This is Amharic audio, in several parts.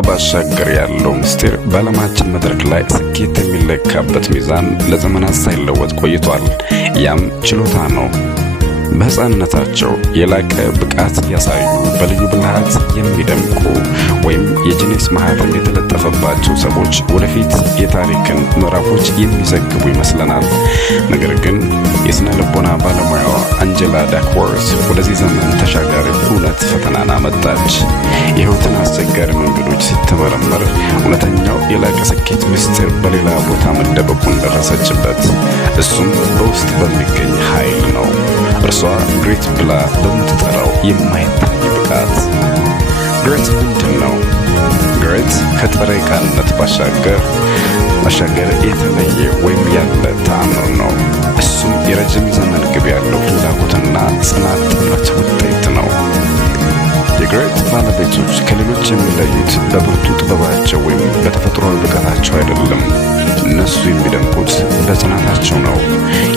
ባሻገር ያለው ምስጢር በዓለማችን መድረክ ላይ ስኬት የሚለካበት ሚዛን ለዘመናት ሳይለወጥ ቆይቷል። ያም ችሎታ ነው። በሕፃንነታቸው የላቀ ብቃት ያሳዩ፣ በልዩ ብልሃት የሚደምቁ ወይም የጂኔስ ማህተም የተለጠፈባቸው ሰዎች ወደፊት የታሪክን ምዕራፎች የሚዘግቡ ይመስለናል። ነገር ግን የሥነ ልቦና ባለሙያዋ አንጀላ ዳክወርዝ ወደዚህ ዘመን ተሻጋሪ እውነት ፈተናን አመጣች። የሕይወትን አስቸጋሪ መንገዶች ስትመረምር እውነተኛው የላቀ ስኬት ምስጢር በሌላ ቦታ መደበቁን ደረሰችበት። እሱም በውስጥ በሚገኝ ኃይል ነው። እርሷ ግሬት ብላ በምትጠራው የማይታይ ብቃት። ግሬት ምንድን ነው? ግሬት ከጥሬ ቃልነት ባሻገር የተለየ ወይም ያለ ተአምር ነው። እሱም የረጅም ዘመን ግብ ያለው ፍላጎትና ጽናት ጥምረት ውጤት ነው። የግሬት ባለቤቶች ከሌሎች የሚለዩት በብርቱ ጥበባቸው ወይም በተፈጥሯዊ ብቃታቸው አይደለም። እነሱ የሚደምቁት በጽናታቸው ነው።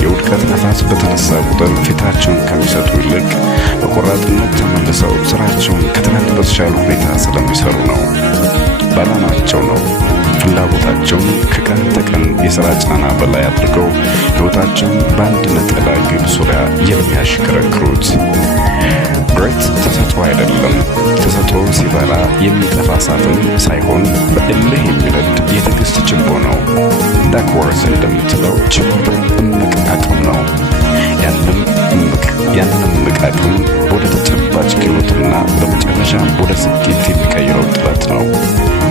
የውድቀት ነፋስ በተነሳ ቁጥር ፊታቸውን ከሚሰጡ ይልቅ በቆራጥነት ተመልሰው ስራቸውን ከትናንት በተሻለ ሁኔታ ስለሚሰሩ ነው። በዓላማቸው ነው። ፍላጎታቸውን ከቀን ተቀን የሥራ ጫና በላይ አድርገው ሕይወታቸውን በአንድ ነጠላ ግብ ዙሪያ የሚያሽከረክሩት። ግሬት ተሰጥኦ አይደለም። ተሰጥኦ ሲበራ የሚጠፋ እሳትም ሳይሆን በእልህ የሚነድ የትዕግስት ችቦ ነው። ዳክወርዝ እንደምትለው ችቦ እምቅ አቅም ነው። ያንን እምቅ አቅም ወደ ተጨባጭ ክህሎትና በመጨረሻም ወደ ስኬት የሚቀይረው ጥረት ነው።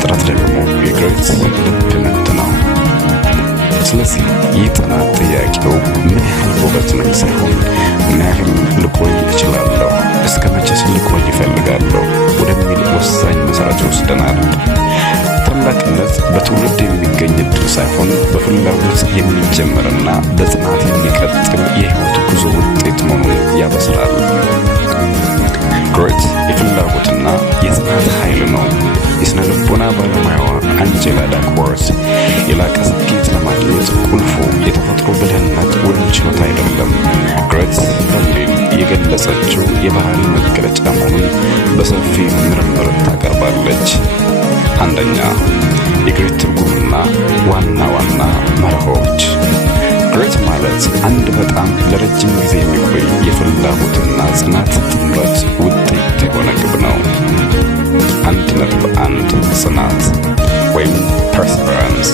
ጥረት ደግሞ የግሬት ልብ ምት ነው። ስለዚህ ይህ ጥናት ጥያቄው ምን ያህል ጎበዝ ነኝ ሳይሆን ምን ያህል ልቆይ እችላለሁ፣ እስከ መቼስ ልቆይ ይፈልጋለሁ ወደሚል ወሳኝ መሠረት ይወስደናል። ታላቅነት በትውልድ የሚገኝ ዕድል ሳይሆን በፍላጎት የሚጀምርና በጽናት የሚቀጥል የሕይወት ጉዞ ውጤት መሆኑን ያበስራል። ግሬት የፍላጎትና የጽናት ኃይል ነው። የሥነ ልቦና ባለሙያዋ አንጀላ ዳክወርዝ የላቀ ስኬት ለማግኘት ቁልፉ የተፈጥሮ ብልህነት ወይም ችሎታ አይደለም፣ ግሬት በሚል የገለጸችው የባህሪ መገለጫ መሆኑን በሰፊ ምርምር ታቀርባለች። አንደኛ፣ የግሬት ትርጉምና ዋና ዋና መርሆች። ግሬት ማለት አንድ በጣም ለረጅም ጊዜ የሚቆይ የፍላጎትና ጽናት ጥምረት ውጤት የሆነ ግብ ነው። 1.1 ጽናት ወይም ፐርሰቨራንስ።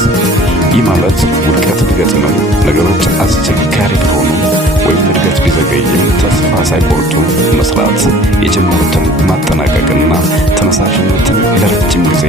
ይህ ማለት ውድቀት ቢገጥምም፣ ነገሮች አስቸጋሪ ቢሆኑ ወይም እድገት ቢዘገይም ተስፋ ሳይቆርጡ መስራት፣ የጀመሩትን ማጠናቀቅና ተነሳሽነትን ለረጅም ጊዜ